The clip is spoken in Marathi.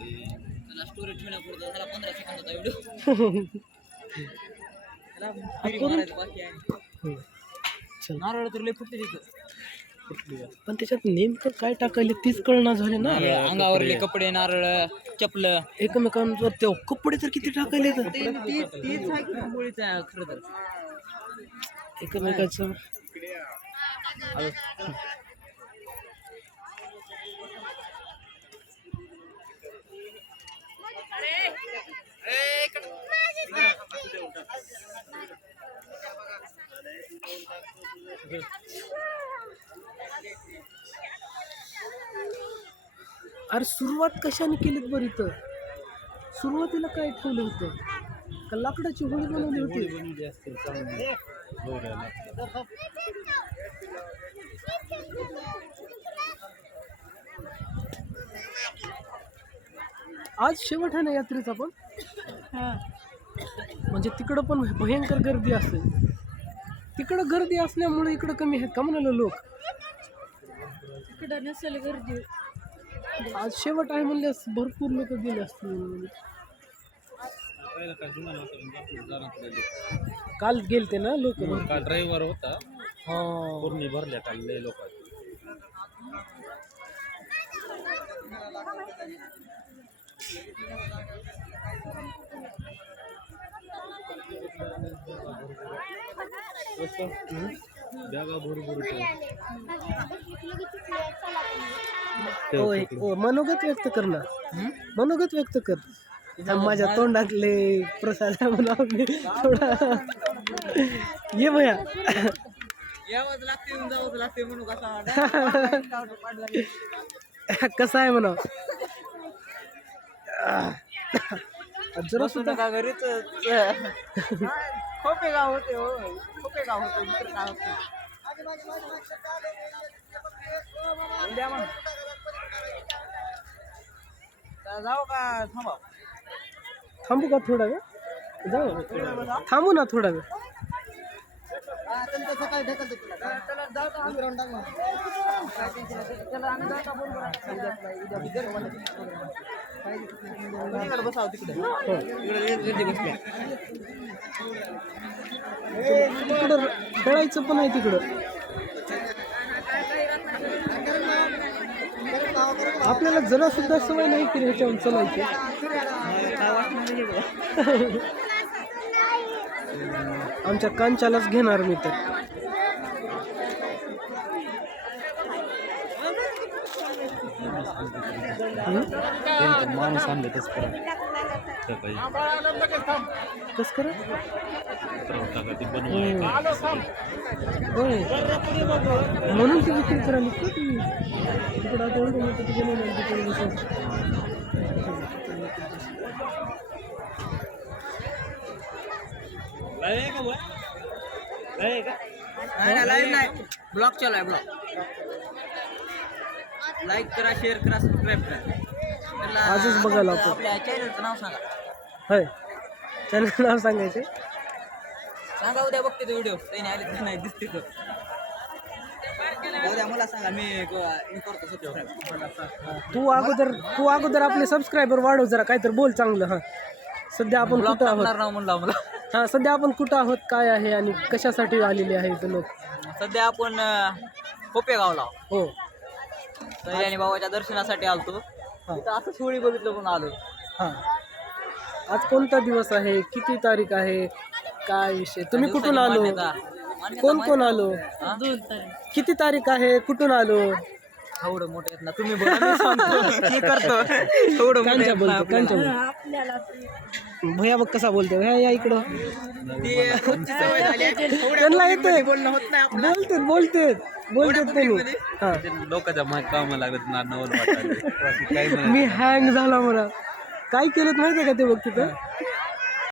त्याला स्टोरी ठेवण्यापुरता झाला 15 सेकंदाचा व्हिडिओ. बाकी आहे नारळ तर लय फुटते तिथं. पण त्याच्यात नेमकं काय टाकायले तीच कळना झाले ना. अंगावरले कपडे नारळ चपल एकमेकांवर ते कपडे तर किती टाकायले तर तीच आहे की मुळीच आहे खरं तर. एकमेकाचं अरे सुरुवात कशाने केलीत बरं इथं? सुरुवातीला काय ठेवलं होतं का लाकडाची होळी बनवली होती? आज शेवट आहे ना यात्रेचा पण. म्हणजे तिकडं पण भयंकर गर्दी असेल. तिकडं गर्दी असल्यामुळे इकडं कमी आहेत का म्हणाले लोक. तिकडं नसेल गर्दी. आज शेवट आहे म्हणल्यास भरपूर लोक गेले असतील. काल गेलते ना लोक. काल ड्रायव्हर होता हा पूर्ण भरल्या काल लय लोक. बॅगा भरपूर होय मनोगत व्यक्त कर ना. मनोगत व्यक्त कर. माझ्या तोंडातले प्रसाद म्हणून थोडा ये भया. यावंच लागते येऊन जावंच लागते म्हणून कसं आहे म्हणा. जरा सुद्धा का घरीच खोपे गाव होते हो. खोपे गाव होते दुसरं काय होते. उद्या मग जाऊ का थांबा. थांबू का थोडा वेळ? जाऊ थांबू ना थोडा वेळ. बसाव तिकडे तिकडं खेळायचं पण आहे तिकडं. आपल्याला जरा सुद्धा सवय नाही की ह्याच्यावर चलायची. आमच्या कांच्यालाच घेणार मी तर. माणूस आणले तस करा कस करा होय म्हणून ती विक्री करायला का ती तिकडं आता एवढं मोठं तिथे नाही तिकडे बसून. लाईव्ह नाही ब्लॉग चालू आहे. ब्लॉग लाईक करा शेअर करा सबस्क्राईब करा. आजच बघायला आपण. आपल्या चॅनलचं नाव सांगा. होय चॅनल नाव सांगायचे. सांगा उद्या बघते तो व्हिडिओ. काही आले तर नाही दिसते तो उद्या मला सांगा. मी करतो सबस्क्राईब. तू अगोदर आपले सबस्क्रायबर वाढव जरा. काहीतरी बोल चांगलं. हा सध्या आपण कुठं आहोत? नाव म्हणला मला. हा सध्या आपण कुठं आहोत काय आहे आणि कशासाठी आलेले आहेत लोक? सध्या आपण खोपेगावला हो आणि बाबाच्या दर्शनासाठी आलतो. तिथं असं होळी बघितलं म्हणून आलो. हा आज कोणता दिवस आहे? किती तारीख आहे? काय विषय? तुम्ही कुठून आलो? कोण कोण आलो? किती तारीख आहे? कुठून आलो? एवढं मोठं येत ना तुम्ही बघा. मी सांगतो, मी करतो. एवढं मोठं येत ना आपल्याला. भैया बघ कसा बोलते. भैया या इकडं. ते रोजची सवय झाली आहे. त्यांना येतंय बोलणं होत नाही आपलं. बोलतेत त्यांनी. हा लोकांच्या कामा लागत ना नवल वाटायला काही मी हँग झाला म्हणा. काय केलं माहितीये का ते बघ तिथं